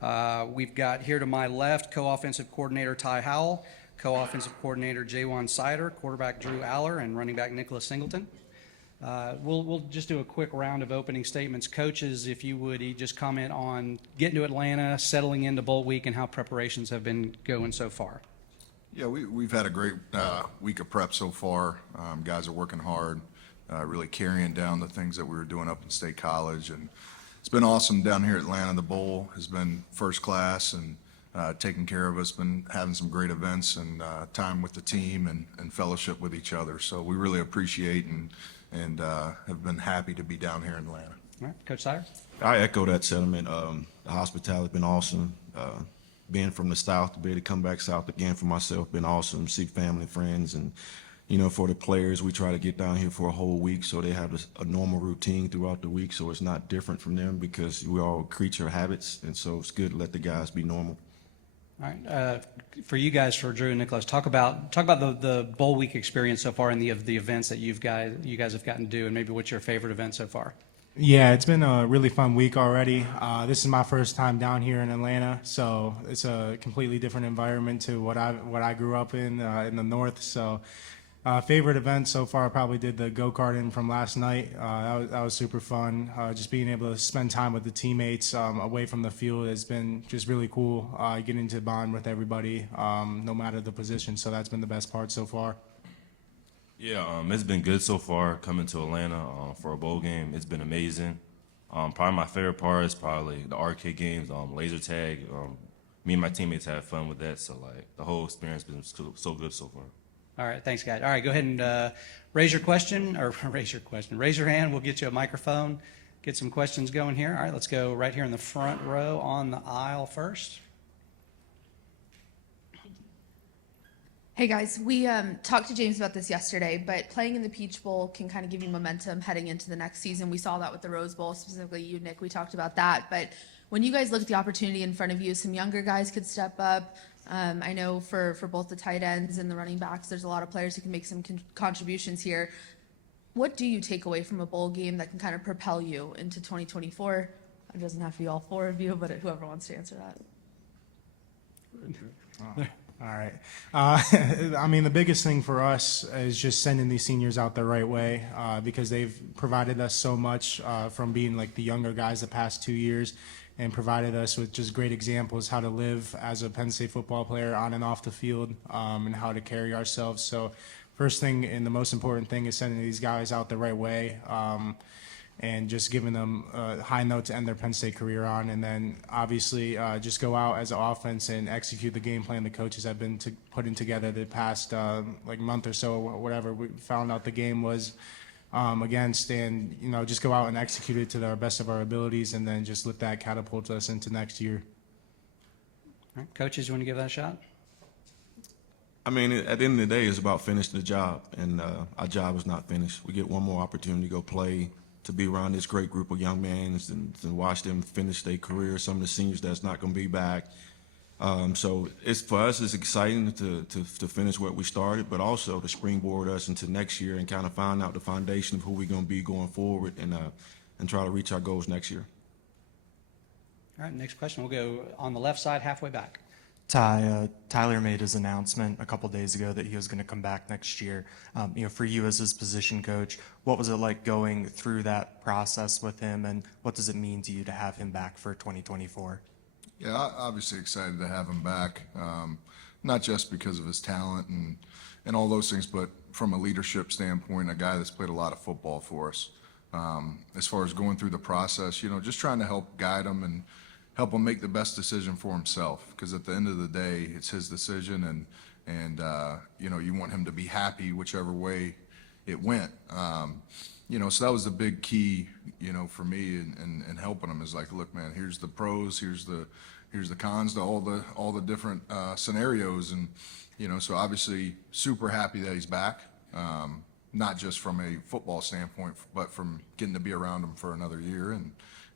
We've got here to my left co-offensive coordinator Ty Howle, co-offensive coordinator Jaywan Seider, quarterback Drew Allar, and running back Nick Singleton. We'll just do a quick round of opening statements. Coaches, if you would just comment on getting to Atlanta, settling into bowl week, and how preparations have been going so far. Yeah, we've had a great week of prep so far. Guys are working hard, really carrying down the things that we were doing up in State College, and it's been awesome down here at Atlanta. The bowl has been first class and taking care of us, been having some great events and time with the team and fellowship with each other. So we really appreciate and have been happy to be down here in Atlanta. All right, Coach Seider? I echo that sentiment. The hospitality has been awesome. Being from the South, to be able to come back South again for myself, been awesome. See family, friends, and for the players, we try to get down here for a whole week so they have a normal routine throughout the week, so it's not different from them because we all creature habits, and so it's good to let the guys be normal. All right, for you guys, for Drew and Nicholas, talk about the bowl week experience so far and the events that you guys have gotten to do, and maybe what's your favorite event so far. Yeah, it's been a really fun week already. This is my first time down here in Atlanta, so it's a completely different environment to what I grew up in the North. So, favorite event so far, I probably did the go-karting from last night. That was super fun. Just being able to spend time with the teammates away from the field has been just really cool. Getting to bond with everybody, no matter the position. So that's been the best part so far. Yeah, it's been good so far coming to Atlanta for a bowl game. It's been amazing. Probably my favorite part is probably the arcade games, laser tag. Me and my teammates had fun with that, so the whole experience has been so good so far. All right, thanks, guys. All right, go ahead and raise your hand. We'll get you a microphone, get some questions going here. All right, let's go right here in the front row on the aisle first. Hey guys, we talked to James about this yesterday, but playing in the Peach Bowl can kind of give you momentum heading into the next season. We saw that with the Rose Bowl, specifically you, Nick, we talked about that. But when you guys look at the opportunity in front of you, some younger guys could step up. I know for both the tight ends and the running backs, there's a lot of players who can make some contributions here. What do you take away from a bowl game that can kind of propel you into 2024? It doesn't have to be all four of you, but whoever wants to answer that. All right. I mean, the biggest thing for us is just sending these seniors out the right way because they've provided us so much from being like the younger guys the past 2 years and provided us with just great examples how to live as a Penn State football player on and off the field and how to carry ourselves. So first thing and the most important thing is sending these guys out the right way. And just giving them a high note to end their Penn State career on. And then obviously just go out as an offense and execute the game plan the coaches have been putting together the past month or so, or whatever we found out the game was against, and just go out and execute it to the best of our abilities, and then just let that catapult us into next year. All right, coaches, you want to give that a shot? I mean, at the end of the day, it's about finishing the job, and our job is not finished. We get one more opportunity to go play, to be around this great group of young men and watch them finish their career. Some of the seniors that's not going to be back. So for us, it's exciting to finish what we started, but also to springboard us into next year and kind of find out the foundation of who we're going to be going forward and try to reach our goals next year. All right, next question. We'll go on the left side, halfway back. Tyler made his announcement a couple days ago that he was going to come back next year. For you as his position coach, what was it like going through that process with him, and what does it mean to you to have him back for 2024? Yeah, obviously excited to have him back, not just because of his talent and all those things, but from a leadership standpoint, a guy that's played a lot of football for us. As far as going through the process, just trying to help guide him and help him make the best decision for himself, because at the end of the day, it's his decision, and you want him to be happy whichever way it went. So that was the big key, for me in helping him is like, look, man, here's the pros, here's the cons to all the different scenarios, and so obviously super happy that he's back. Not just from a football standpoint, but from getting to be around him for another year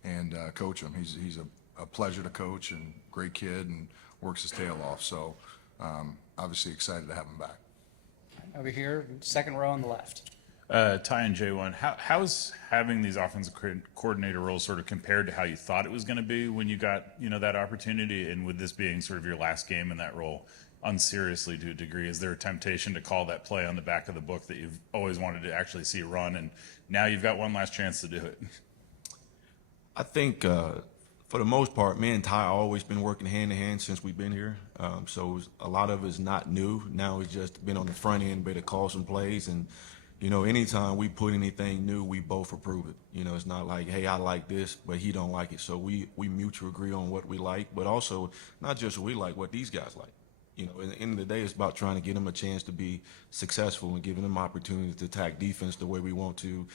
and coach him. He's a pleasure to coach and great kid and works his tail off. So obviously excited to have him back. Over here, second row on the left. Ty and J1, how's having these offensive coordinator roles sort of compared to how you thought it was going to be when you got, that opportunity? And with this being sort of your last game in that role, unseriously to a degree, is there a temptation to call that play on the back of the book that you've always wanted to actually see run, and now you've got one last chance to do it? I think for the most part, me and Ty always been working hand in hand since we've been here. So a lot of it's not new. Now it's just been on the front end, better call some plays. And, anytime we put anything new, we both approve it. It's not like, hey, I like this, but he don't like it. So we mutually agree on what we like, but also not just what we like, what these guys like. At the end of the day, it's about trying to get them a chance to be successful and giving them opportunities to attack defense the way we want to,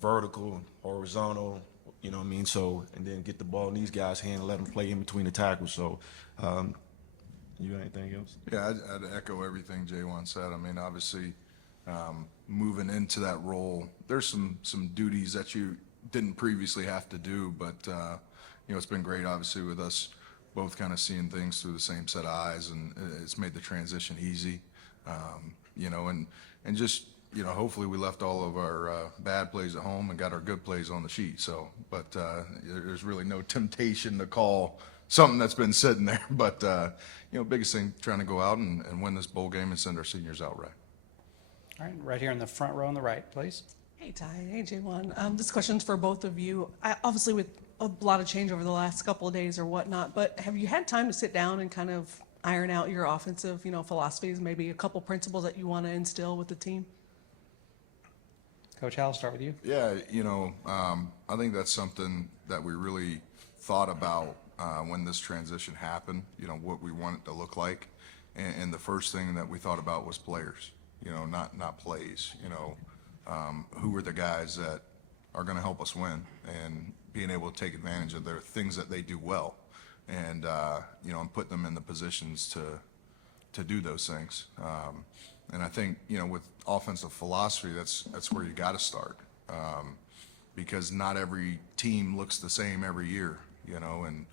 vertical, horizontal, you know what I mean? So, and then get the ball in these guys' hand and let them play in between the tackles. So, you got anything else? Yeah, I'd echo everything J1 said. I mean, obviously, moving into that role, there's some duties that you didn't previously have to do, but it's been great, obviously, with us both kind of seeing things through the same set of eyes, and it's made the transition easy. And just hopefully we left all of our bad plays at home and got our good plays on the sheet. So, but there's really no temptation to call something that's been sitting there. But biggest thing, trying to go out and win this bowl game and send our seniors out right. All right, right here in the front row on the right, please. Hey, Ty. Hey, J1. This question's for both of you. Obviously, with a lot of change over the last couple of days or whatnot, but have you had time to sit down and kind of iron out your offensive, philosophies, maybe a couple principles that you want to instill with the team? Coach Howle, start with you. Yeah, I think that's something that we really thought about when this transition happened, what we want it to look like. And the first thing that we thought about was players, not plays. Who are the guys that are going to help us win, and being able to take advantage of their things that they do well, and and put them in the positions to do those things. And I think with offensive philosophy, that's where you got to start, because not every team looks the same every year, and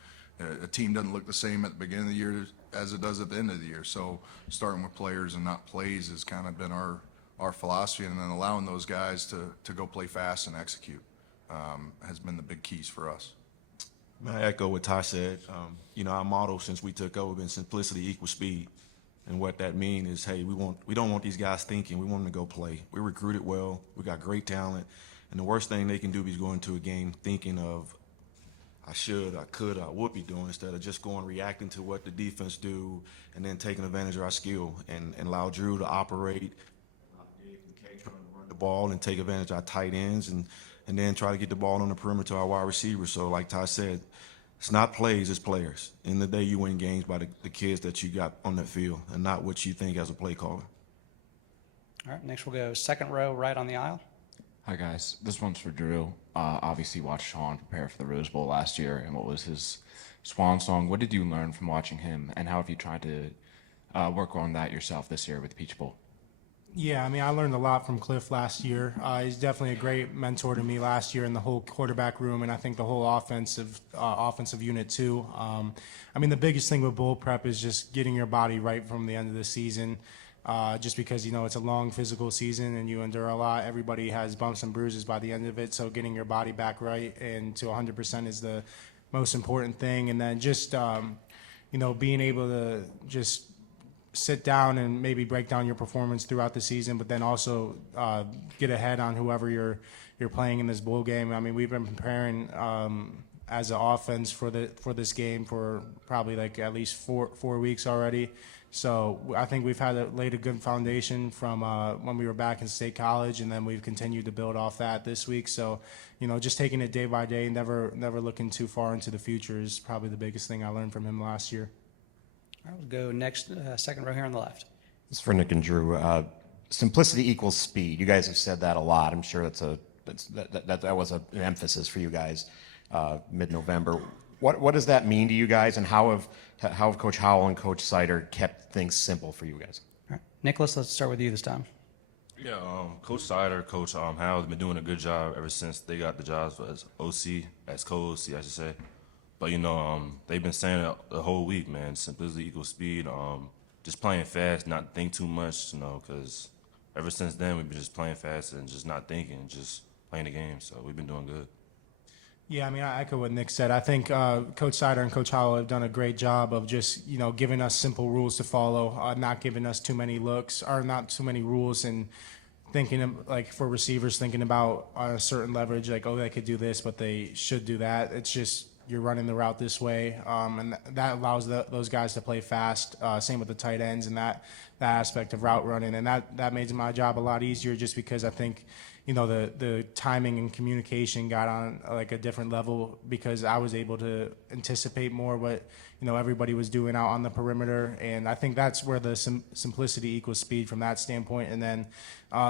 a team doesn't look the same at the beginning of the year as it does at the end of the year. So starting with players and not plays has kind of been our philosophy, and then allowing those guys to go play fast and execute has been the big keys for us. I echo what Ty said. Our motto since we took over been simplicity equals speed. And what that means is, hey, we don't want these guys thinking. We want them to go play. We recruited well. We got great talent. And the worst thing they can do is go into a game thinking of, I should, I could, I would be doing, instead of just going reacting to what the defense do and then taking advantage of our skill and allow Drew to operate, trying to run the ball and take advantage of our tight ends and then try to get the ball on the perimeter to our wide receivers. So like Ty said, it's not plays, it's players. In the day, you win games by the kids that you got on that field and not what you think as a play caller. All right, next we'll go second row right on the aisle. Hi, guys. This one's for Drew. Obviously, watched Sean prepare for the Rose Bowl last year, and what was his swan song. What did you learn from watching him, and how have you tried to work on that yourself this year with the Peach Bowl? Yeah, I learned a lot from Cliff last year. He's definitely a great mentor to me last year in the whole quarterback room, and I think the whole offensive unit too. The biggest thing with bowl prep is just getting your body right from the end of the season. Just because, it's a long physical season and you endure a lot. Everybody has bumps and bruises by the end of it, so getting your body back right and to 100% is the most important thing. And then just, being able to just sit down and maybe break down your performance throughout the season, but then also get ahead on whoever you're playing in this bowl game. We've been preparing as an offense for this game for probably like at least four weeks already. So I think we've laid a good foundation from when we were back in State College, and then we've continued to build off that this week. So, just taking it day by day, never looking too far into the future is probably the biggest thing I learned from him last year. All right, we'll go next, second row here on the left. This is for Nick and Drew. Simplicity equals speed. You guys have said that a lot. I'm sure that was an emphasis for you guys mid-November. What does that mean to you guys, and how have Coach Howle and Coach Seider kept things simple for you guys? All right, Nicholas, let's start with you this time. Yeah, Coach Seider, Coach Howle have been doing a good job ever since they got the jobs as OC, as co-OC, I should say. But, they've been saying it the whole week, man, simplicity equals speed. Just playing fast, not think too much, because ever since then, we've been just playing fast and just not thinking, just playing the game. So we've been doing good. Yeah, I mean, I echo what Nick said. I think Coach Seider and Coach Howle have done a great job of just, giving us simple rules to follow, not giving us too many looks or not too many rules, and thinking of, like, for receivers, thinking about a certain leverage, like, oh, they could do this, but they should do that. It's just you're running the route this way, and that allows those guys to play fast. Same with the tight ends and that aspect of route running, and that made my job a lot easier just because I think the timing and communication got on like a different level because I was able to anticipate more what everybody was doing out on the perimeter, and I think that's where the simplicity equals speed from that standpoint. And then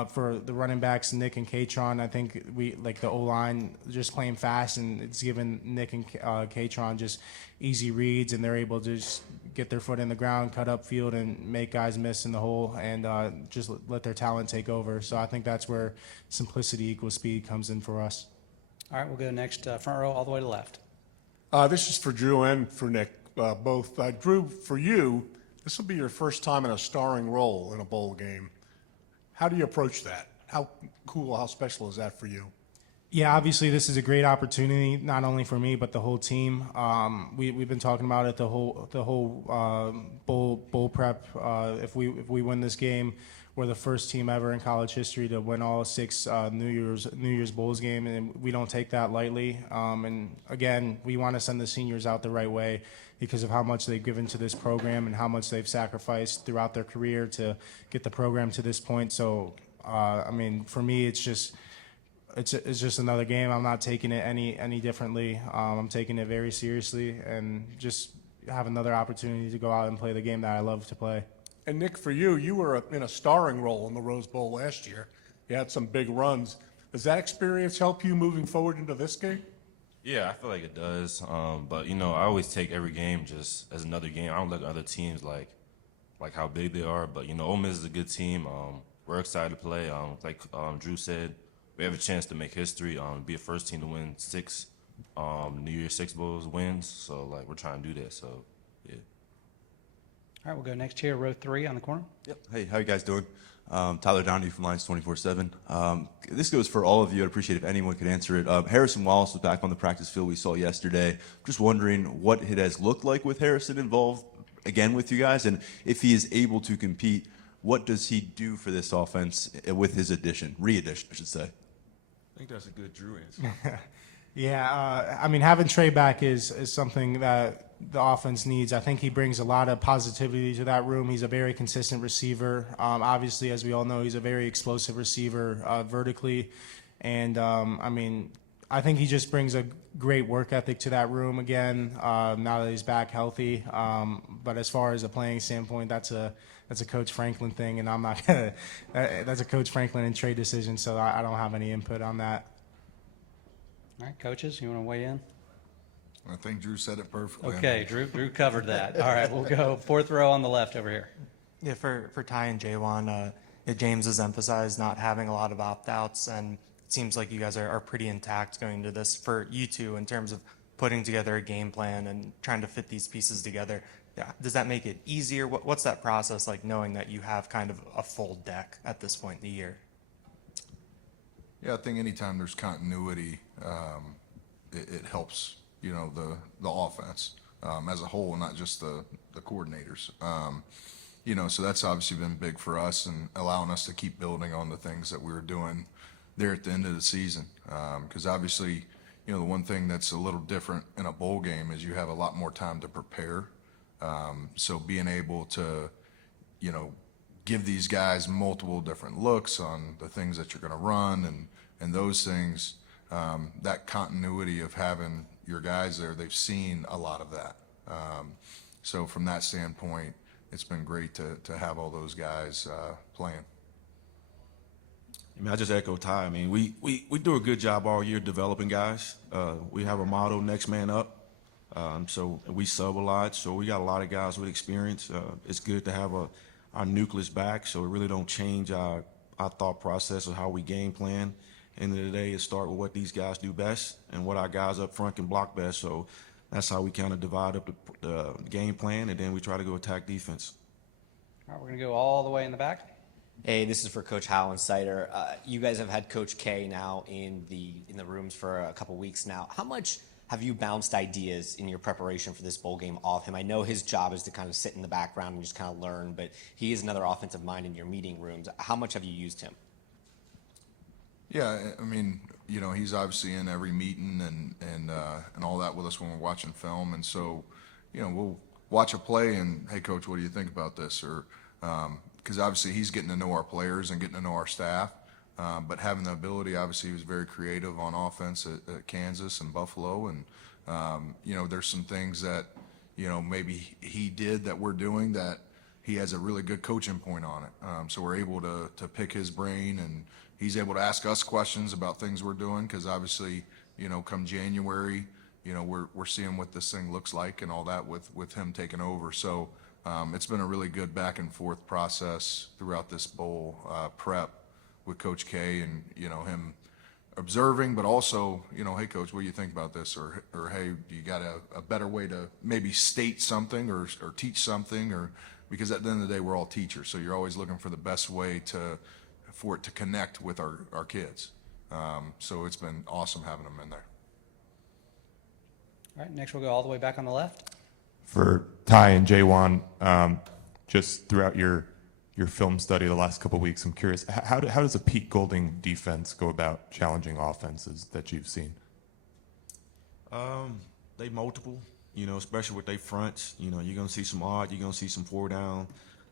for the running backs, Nick and Katron, I think we like the O-line just playing fast, and it's given Nick and Katron just easy reads, and they're able to just get their foot in the ground, cut up field, and make guys miss in the hole, and just let their talent take over. So I think that's where simplicity equals speed comes in for us. All right, we'll go next, front row all the way to the left. This is for Drew and for Nick, both. Drew, for you, this will be your first time in a starring role in a bowl game. How do you approach that? How cool, how special is that for you? Yeah, obviously this is a great opportunity, not only for me but the whole team. We've been talking about it the whole bowl prep. If we win this game, we're the first team ever in college history to win all 6 New Year's Bowls game, and we don't take that lightly. And again, we want to send the seniors out the right way because of how much they've given to this program and how much they've sacrificed throughout their career to get the program to this point. So, I mean, for me, it's just another game. I'm not taking it any differently. I'm taking it very seriously and just have another opportunity to go out and play the game that I love to play. And Nick, for you, you were in a starring role in the Rose Bowl last year. You had some big runs. Does that experience help you moving forward into this game? Yeah, I feel like it does. But I always take every game just as another game. I don't look at other teams like how big they are. But Ole Miss is a good team. We're excited to play. Like Drew said, we have a chance to make history. Be a first team to win 6 New Year's 6 Bowls wins. So we're trying to do that. So yeah. All right, we'll go next here, row 3 on the corner. Yep. Hey, how you guys doing? Tyler Downey from Lions 24/7. This goes for all of you. I'd appreciate if anyone could answer it. Harrison Wallace was back on the practice field we saw yesterday. Just wondering what it has looked like with Harrison involved again with you guys, and if he is able to compete, what does he do for this offense with his re-addition, I should say? I think that's a good Drew answer. Yeah, I mean, having Trey back is something that the offense needs. I think he brings a lot of positivity to that room. He's a very consistent receiver. Obviously, as we all know, he's a very explosive receiver vertically. And, I mean, I think he just brings a great work ethic to that room again, now that he's back healthy. But as far as a playing standpoint, that's a Coach Franklin thing, and I'm not gonna. That's a Coach Franklin and Trey decision, so I don't have any input on that. All right, coaches, you want to weigh in? I think Drew said it perfectly. Okay, Drew covered that. All right, we'll go 4th row on the left over here. Yeah, for Ty and Jaywan, James has emphasized not having a lot of opt-outs, and it seems like you guys are pretty intact going into this for you two in terms of putting together a game plan and trying to fit these pieces together. Yeah, does that make it easier? What's that process like, knowing that you have kind of a full deck at this point in the year? Yeah, I think anytime there's continuity, it helps, the offense as a whole, not just the coordinators. So that's obviously been big for us and allowing us to keep building on the things that we were doing there at the end of the season. Because obviously, the one thing that's a little different in a bowl game is you have a lot more time to prepare. So being able to, give these guys multiple different looks on the things that you're going to run and those things, that continuity of having your guys there, they've seen a lot of that. So from that standpoint, it's been great to have all those guys playing. I mean, I just echo Ty. I mean, we do a good job all year developing guys. We have a motto, next man up. So we sub a lot. So we got a lot of guys with experience. It's good to have our nucleus back, so we really don't change our thought process of how we game plan. End of the day, it start with what these guys do best and what our guys up front can block best. So that's how we kind of divide up the game plan, and then we try to go attack defense. All right, we're going to go all the way in the back. Hey, this is for Coach Howle and Seider. You guys have had Coach K now in the rooms for a couple weeks now. How much have you bounced ideas in your preparation for this bowl game off him? I know his job is to kind of sit in the background and just kind of learn, but he is another offensive mind in your meeting rooms. How much have you used him? Yeah, I mean, you know, he's obviously in every meeting and all that with us when we're watching film, and so, you know, we'll watch a play and, hey, coach, what do you think about this? Or because obviously he's getting to know our players and getting to know our staff, but having the ability, obviously, he was very creative on offense at Kansas and Buffalo, and you know, there's some things that, you know, maybe he did that we're doing that he has a really good coaching point on it. So we're able to pick his brain, and he's able to ask us questions about things we're doing, because obviously, you know, come January, you know, we're seeing what this thing looks like and all that with him taking over. So it's been a really good back and forth process throughout this bowl prep with Coach K, and, you know, him observing, but also, you know, hey, coach, what do you think about this? Or hey, you got a better way to maybe state something or teach something, or because at the end of the day, we're all teachers. So you're always looking for the best way for it to connect with our kids. So it's been awesome having them in there. All right, next we'll go all the way back on the left. For Ty and Jaywan, just throughout your film study the last couple of weeks, I'm curious, how does a Pete Golding defense go about challenging offenses that you've seen? They multiple, you know, especially with their fronts. You know, you're going to see some odd, you're going to see some four down,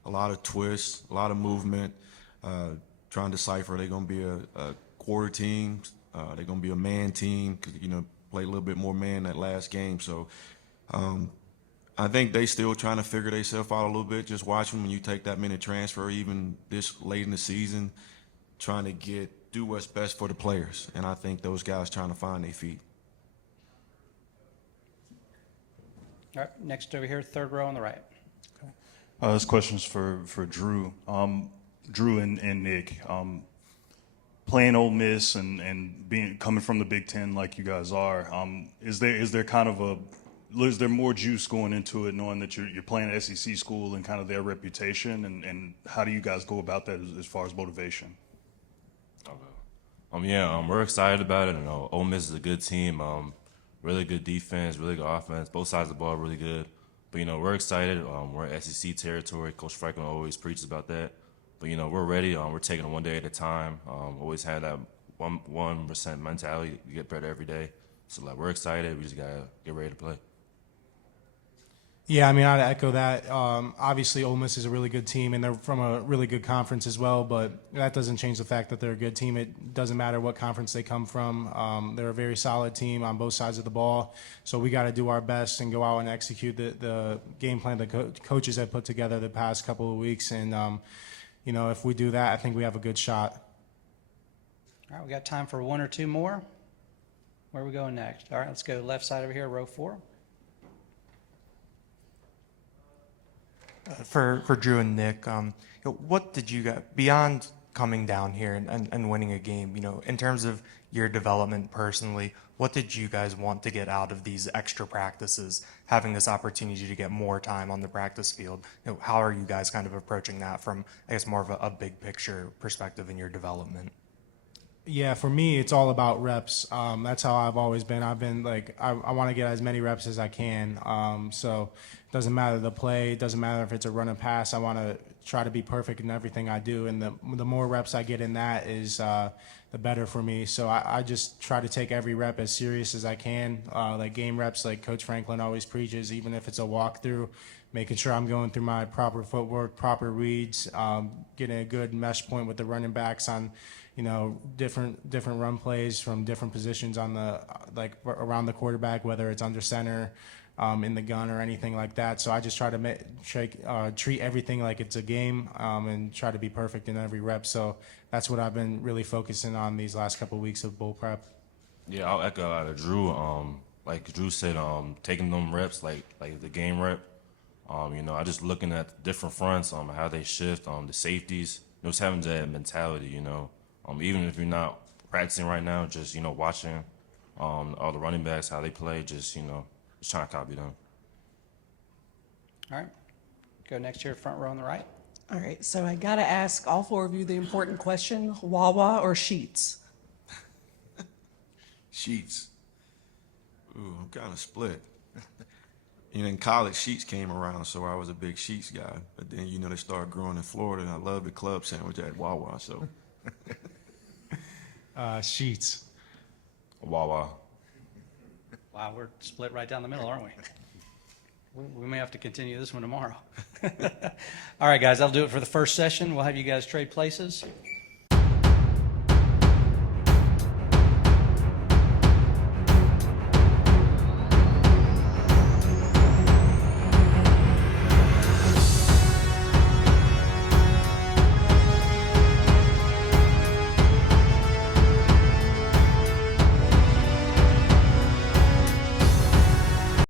a lot of twists, a lot of movement, trying to decipher. They're going to be a quarter team. They're going to be a man team because, you know, play a little bit more man that last game. So I think they still trying to figure themselves out a little bit. Just watching when you take that many transfer, even this late in the season, trying to do what's best for the players. And I think those guys trying to find their feet. All right, next over here, third row on the right. This question's for Drew. Drew and Nick. Playing Ole Miss and coming from the Big Ten like you guys are, is there more juice going into it, knowing that you're playing at SEC school and kind of their reputation, and how do you guys go about that as far as motivation? We're excited about it. Ole Miss is a good team. Really good defense, really good offense. Both sides of the ball really good. But, you know, we're excited. We're in SEC territory. Coach Franklin always preaches about that. But, you know, we're ready. We're taking it one day at a time. Always had that 1% mentality. You get better every day. So, like, we're excited. We just got to get ready to play. Yeah, I mean, I'd echo that. Obviously, Ole Miss is a really good team, and they're from a really good conference as well, but that doesn't change the fact that they're a good team. It doesn't matter what conference they come from. They're a very solid team on both sides of the ball, so we got to do our best and go out and execute the game plan the coaches have put together the past couple of weeks, and, you know, if we do that, I think we have a good shot. All right, we got time for one or two more. Where are we going next? All right, let's go left side over here, row 4. For Drew and Nick, what did you get beyond coming down here and winning a game? You know, in terms of your development personally, what did you guys want to get out of these extra practices, having this opportunity to get more time on the practice field? You know, how are you guys kind of approaching that from, I guess, more of a big picture perspective in your development? Yeah, for me, it's all about reps. That's how I've always been. I've been like, I want to get as many reps as I can. So it doesn't matter the play. It doesn't matter if it's a run or pass. I want to try to be perfect in everything I do. And the more reps I get in that is the better for me. So I just try to take every rep as serious as I can. Like game reps, like Coach Franklin always preaches, even if it's a walkthrough, making sure I'm going through my proper footwork, proper reads, getting a good mesh point with the running backs on, you know, different run plays from different positions on the around the quarterback, whether it's under center, in the gun or anything like that. So I just try to treat everything like it's a game, and try to be perfect in every rep. So that's what I've been really focusing on these last couple of weeks of bowl prep. Yeah, I'll echo out of Drew. Like Drew said, taking them reps, like the game rep. You know, I just looking at different fronts, how they shift, the safeties. You know, just having that mentality, you know. Even if you're not practicing right now, just, you know, watching all the running backs, how they play, just, you know, just trying to copy them. All right. Go next here, front row on the right. All right, so I gotta ask all four of you the important question: Wawa or Sheets? Sheets. Ooh, I'm kind of split. In college, Sheets came around, so I was a big Sheets guy. But then, they started growing in Florida, and I love the club sandwich at Wawa, so. Sheets. Wawa. Wow, we're split right down the middle, aren't we? We may have to continue this one tomorrow. All right, guys, that'll do it for the first session. We'll have you guys trade places.